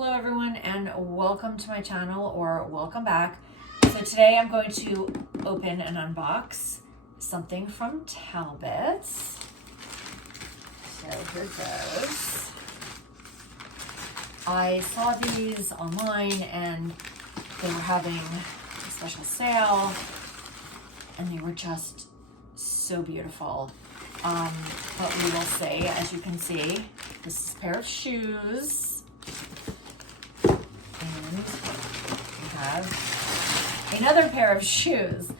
Hello everyone and welcome to my channel, or welcome back. So today I'm going to open and unbox something from Talbots. So here goes. I saw these online and they were having a special sale and they were just so beautiful. But we will say, as you can see, this is a pair of shoes. And we have another pair of shoes.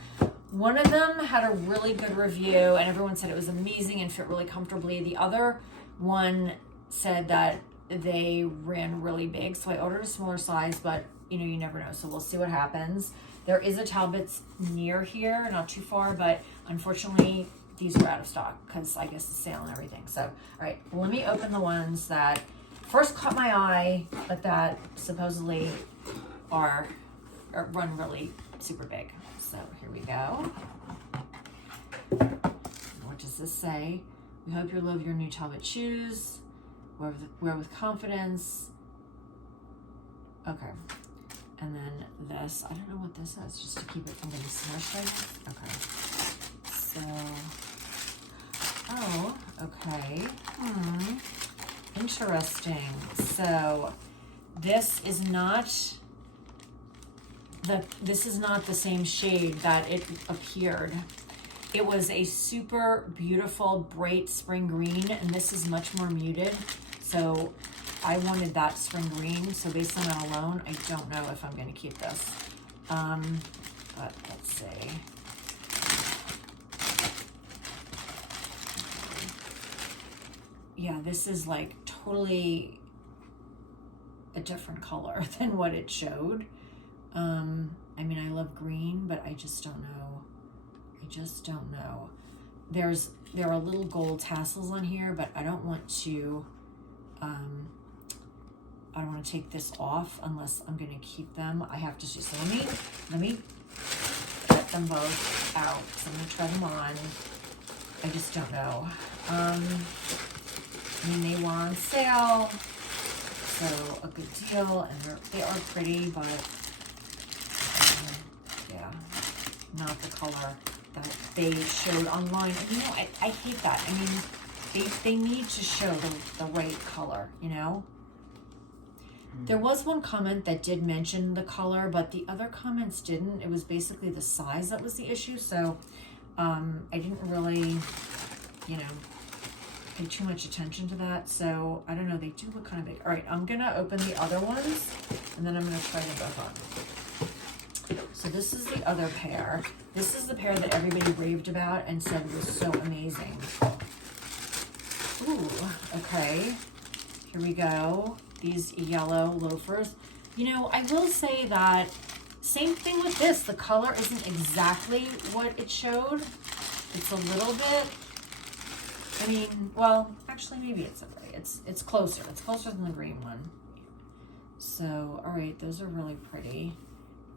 One of them had a really good review and everyone said it was amazing and fit really comfortably. The other one said that they ran really big, so I ordered a smaller size, but you know, you never know, so we'll see what happens. There is a Talbots near here, not too far, but unfortunately these are out of stock because I guess the sale and everything. So, all right, let me open the ones that first caught my eye, but that supposedly are run really super big. So here we go. What does this say? We hope you love your new Talbot shoes. Wear with confidence. Okay. And then this, I don't know what this is, just to keep it from getting smushed, I guess. Okay. So, oh, okay. Interesting. So this is not the same shade that it appeared. It was a super beautiful bright spring green, and this is much more muted. So I wanted that spring green. So based on that alone, I don't know if I'm going to keep this. But let's see. Yeah, this is like totally a different color than what it showed. I mean, I love green, but I just don't know. There are little gold tassels on here, but I don't want to take this off unless I'm going to keep them. I have to see. So let me get them both out. So I'm going to try them on. I just don't know. I mean, they were on sale, so a good deal, and they are pretty, but yeah, not the color that they showed online. And you know, I hate that. I mean, they need to show the right color, you know? There was one comment that did mention the color, but the other comments didn't. It was basically the size that was the issue, so I didn't really, you know, pay too much attention to that. So I don't know, they do look kind of big. All right, I'm gonna open the other ones and then I'm gonna try them both on. So this is the other pair. This is the pair that everybody raved about and said was so amazing. Ooh, okay, here we go. These yellow loafers. You know, I will say that same thing with this. The color isn't exactly what it showed. It's a little bit, I mean, well, actually maybe it's okay. It's closer. It's closer than the green one. So, all right, those are really pretty.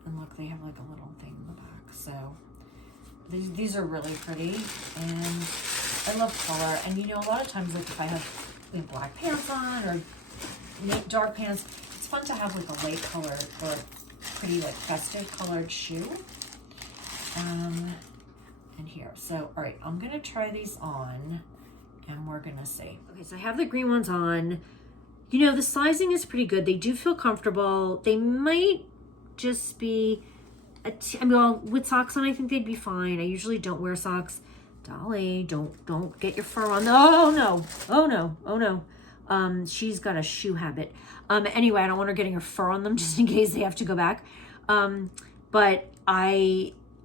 And look, they have like a little thing in the back. So these are really pretty, and I love color. And you know, a lot of times, like if I have black pants on or dark pants, it's fun to have like a light color or pretty like festive colored shoe. And here. So, all right, I'm gonna try these on. And we're gonna see. Okay, so I have the green ones on. You know, the sizing is pretty good. They do feel comfortable. They might just be, I mean, well, with socks on, I think they'd be fine. I usually don't wear socks. Dolly, don't get your fur on. Oh no, oh no, oh no. She's got a shoe habit. Anyway, I don't want her getting her fur on them just in case they have to go back. But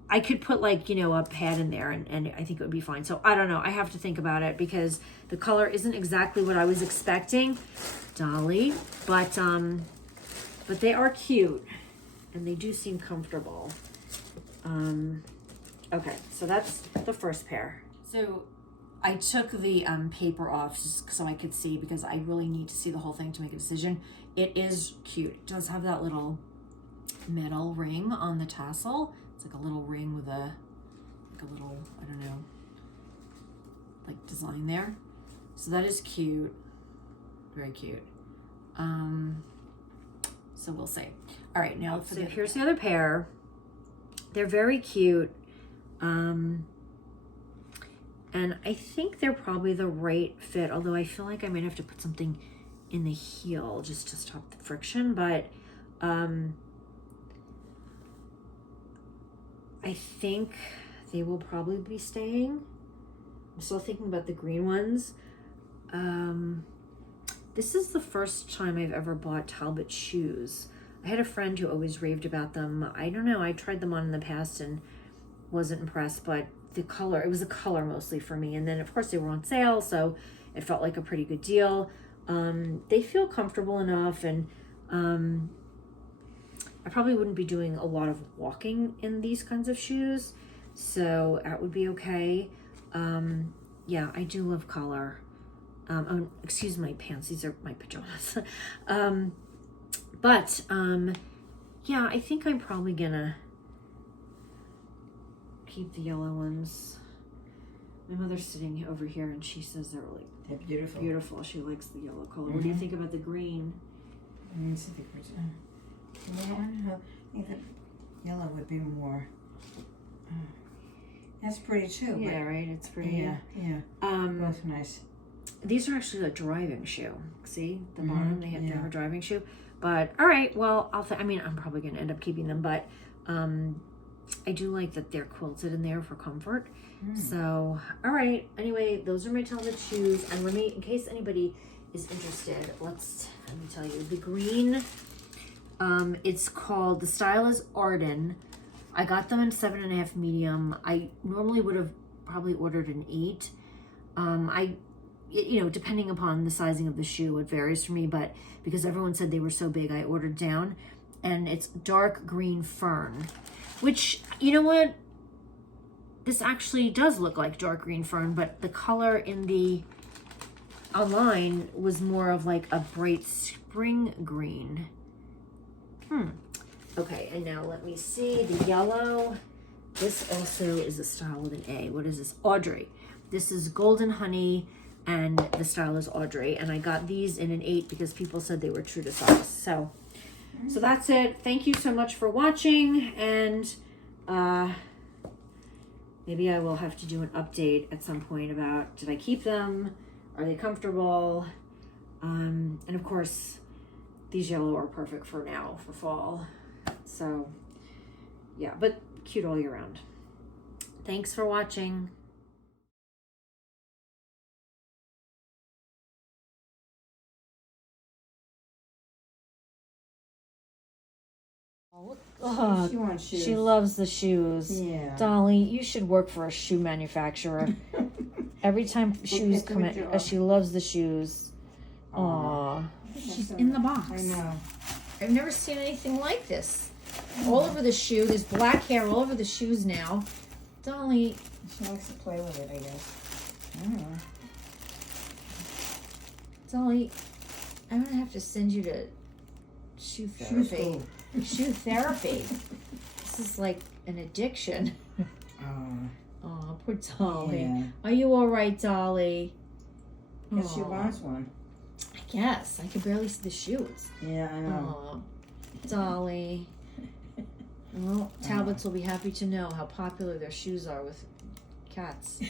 I could put like, you know, a pad in there and I think it would be fine. So I don't know. I have to think about it because the color isn't exactly what I was expecting, Dolly, but they are cute and they do seem comfortable. Okay, so that's the first pair. So I took the paper off just so I could see, because I really need to see the whole thing to make a decision. It is cute. It does have that little metal ring on the tassel. It's like a little ring with a little, I don't know, like design there. So that is cute. Very cute. So we'll see. All right, now so here's the other pair. They're very cute. And I think they're probably the right fit, although I feel like I might have to put something in the heel just to stop the friction, but I think they will probably be staying. I'm still thinking about the green ones. This is the first time I've ever bought Talbot shoes. I had a friend who always raved about them. I don't know, I tried them on in the past and wasn't impressed, but the color, it was the color mostly for me. And then of course they were on sale, so it felt like a pretty good deal. They feel comfortable enough, and I probably wouldn't be doing a lot of walking in these kinds of shoes, so that would be okay. Yeah, I do love color. Oh, excuse my pants, these are my pajamas. Yeah, I think I'm probably gonna keep the yellow ones. My mother's sitting over here and she says they're beautiful. Beautiful. She likes the yellow color. What do you think about the green? It's a different. Well, I don't know. I think the yellow would be more. That's pretty too. Yeah, right. It's pretty. Yeah, yeah. Both nice. These are actually a driving shoe. See the bottom? They have a driving shoe. But all right. Well, I mean, I'm probably going to end up keeping them, but I do like that they're quilted in there for comfort. So, all right. Anyway, those are my Talbot shoes. And let me, in case anybody is interested, let me tell you. The green, it's called, the style is Arden. I got them in 7.5 medium. I normally would have probably ordered an 8. You know, depending upon the sizing of the shoe, it varies for me, but because everyone said they were so big, I ordered down. And it's dark green fern, which, you know what? This actually does look like dark green fern, but the color in the online was more of like a bright spring green. Okay, and now let me see the yellow. This also is a style with an A. What is this? Audrey. This is Golden Honey, and the style is Audrey. And I got these in an 8 because people said they were true to size. So that's it. Thank you so much for watching, and maybe I will have to do an update at some point about, did I keep them? Are they comfortable? And of course, these yellow are perfect for now, for fall. So yeah, but cute all year round. Thanks for watching. Oh, She wants shoes. she loves the shoes. Yeah. Dolly, you should work for a shoe manufacturer. Every time shoes come in, she loves the shoes. Aw. She's in the box. I know. I've never seen anything like this. All over the shoe. There's black hair all over the shoes now. Dolly. She likes to play with it, I guess. I don't know. Dolly, I'm going to have to send you to shoe therapy. Shoe therapy. This is like an addiction. Oh, poor Dolly. Yeah. Are you all right, Dolly? Guess she wants one. I guess. I can barely see the shoes. Yeah, I know. Oh, Dolly. Well, Talbots will be happy to know how popular their shoes are with cats.